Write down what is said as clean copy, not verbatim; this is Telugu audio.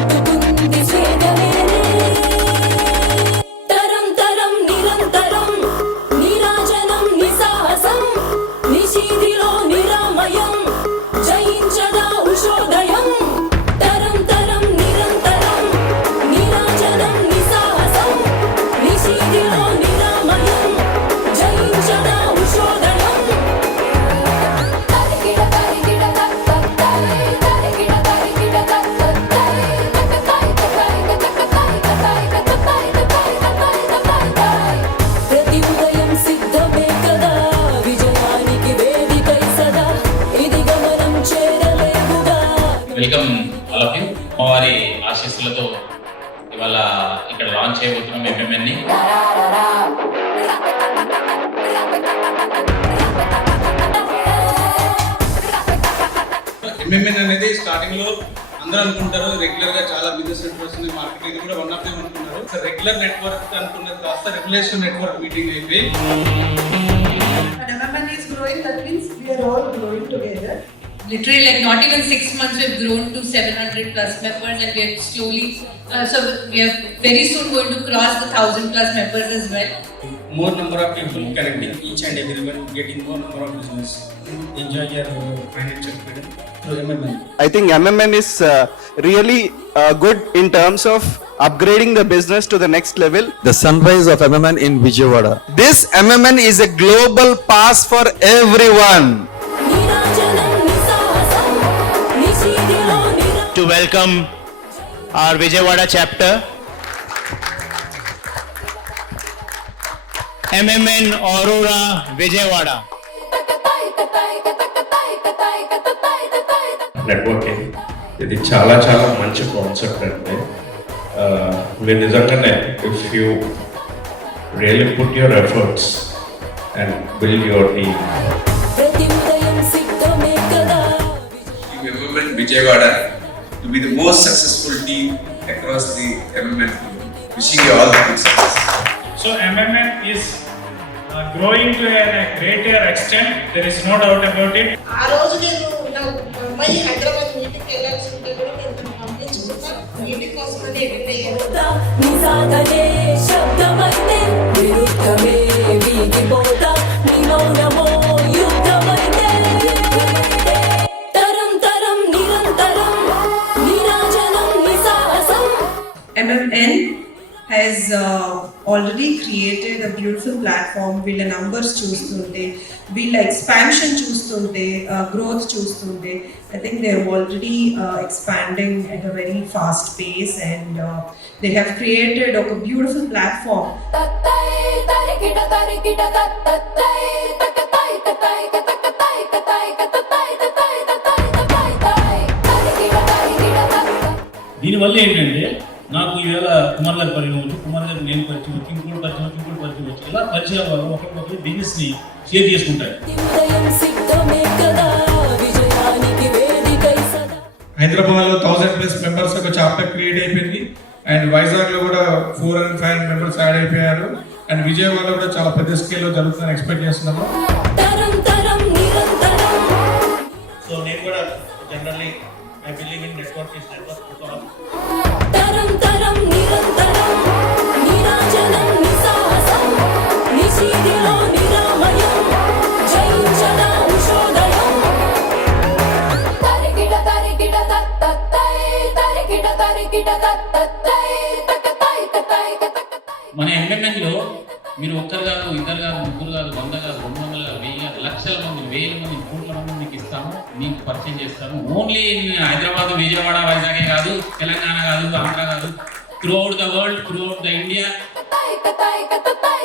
అంటుకుంది స్వేదవేరే తరం తరం నిరంతరం నీరాజనం నిసాహసం నిశీదిలో నిరామయం జయించదా ఉషోదయం తరం తరం నిరంతరం నీరాజనం నిసాహసం నిశీదిలో నిరామయం జయించదా ఉషోదయం తరిగిడ తరిగిడ తత్తై తరిగిడ తరిగిడ తత్తై తకతై తకై తకతై తకై తకతై తకై తకై తకై ప్రతి ఉదయం సిద్ధమే కదా విజయానికి వేదికై సదా ఇది గమనం చేరలేవుగా వెల్కమ్ ఆల్ ఆఫ్ యూ. అమ్మవారి ఆశీస్సులతో ఇవాళ ఇక్కడ లాంచ్ చేయబోతున్నాం ఎంఎంఎన్ని. ఎంఎంఎన్ అనేది స్టార్టింగ్ లో అందరూ అనుకుంటారు రెగ్యులర్ గా చాలా బిజినెస్ నెట్వర్క్స్ ఉన్నాయి మార్కెట్, ఇది కూడా వన్ ఆఫ్ దెమ్ అనుకున్నారు. సో రెగ్యులర్ నెట్వర్క్ అనుకున్నది కాస్త రెగ్యులేషన్ నెట్వర్క్ మీటింగ్ అయిపోయి And MMN is growing, that means we are all growing together. Literally, like not even 6 months, we've grown to 700 plus members, and we are slowly. So we are very soon going to cross the 1,000 plus members as well. more number of people connecting each and everyone, getting more number of business, enjoy your financial freedom through MMN. I think MMN is really good in terms of upgrading the business to the next level. The sunrise of MMN in Vijayawada. This MMN is a global pass for everyone. నీరాజనం నిసాహసం నిశీదిలో నిరా To welcome our Vijayawada chapter, MMN Aurora Vijayawada. తకతై తకై తకతై తకై తకతై తకై నెట్వర్కింగ్ ఇది చాలా చాలా మంచి కాన్సెప్ట్ అండి. మీరు నిజంగానే if you really put your efforts and build your team. ప్రతి ఉదయం సిద్ధమే కదా MMN Vijayawada to be the most successful team across the MMN team. Wishing you all the good success. So MMN is growing to a greater extent. There is no doubt about it. ఆ రోజు నేను నా అమ్మాయి హైదరాబాద్ మీటింగ్కి వెళ్ళాల్సి ఉంటే కూడా నేను తను పంపించుకున్నా మీటింగ్ కోసమని అటెండ్ అయ్యాను. నిసాగనే శబ్దమైతే విరుద్ధమే వీగిపోతా నీ మౌనమో యుద్ధమైతే తరం తరం నిరంతరం నీరాజనం నిసాహసం MMN has already created a beautiful platform. వీళ్ళ numbers చూస్తుంటే, వీళ్ళ expansion చూస్తుంటే, growth చూస్తుంటే, I think they are already expanding at a very fast pace, and they have created a beautiful platform. తత్తై తరిగిడ తరిగిడ తత్తై తకతై తకై తకతై తకై తకతై తకై తకై తకై తరిగిడ తరిగిడ తత్తై దీనివల్ల ఏంటంటే నాకు ఈవేళ కుమార్ గారి పరిచయం వచ్చు, కుమార్ గారికి నేను పరిచయం వచ్చు, ఇంకోటి పరిచయం వచ్చు, ఇంకోటి పరిచయం వచ్చు. ఇలా పరిచయం వల్ల ఒకరికొకరు బిజినెస్ని షేర్ చేసుకుంటారు. ఉదయం సిద్ధమే కదా విజయానికి వేదికై సదా హైదరాబాద్ లో 1000+ మెంబర్స్ ఒక చాప్టర్ క్రియేట్ అయిపోయింది. అండ్ వైజాగ్ లో కూడా 405 మెంబర్స్ యాడ్ అయిపోయారు. అండ్ విజయవాడలో కూడా చాలా పెద్ద స్కేల్ లో జరుగుతుందని ఎక్స్పెక్ట్ చేస్తున్నాము. తరం తరం నిరంతరం సో నేను కూడా generally I believe in network is network. తరం తరం నిరంతరం నీరాజనం నిసాహసం నిశీదిలో నిరామయం జయించదా ఉషోదయం తరిగిడ తరిగిడ తత్తై తరిగిడ తరిగిడ తత్తై తకతై తకై తకతై మన ఎంఎంఎన్లో మీరు ఒక్కరు కాదు, ఇద్దరు కాదు, ముగ్గురు కాదు, 100 కాదు, 200 కాదు, 1000 కాదు, లక్షల మంది, 1000 మంది, కోట్ల మంది మీకు ఇస్తాము, మీకు పరిచయం చేస్తాము. ఓన్లీ హైదరాబాద్, విజయవాడ, వైజాగే కాదు, తెలంగాణ కాదు, ఆంధ్ర కాదు, throughout the world, throughout the India. తకతై తకై తకతై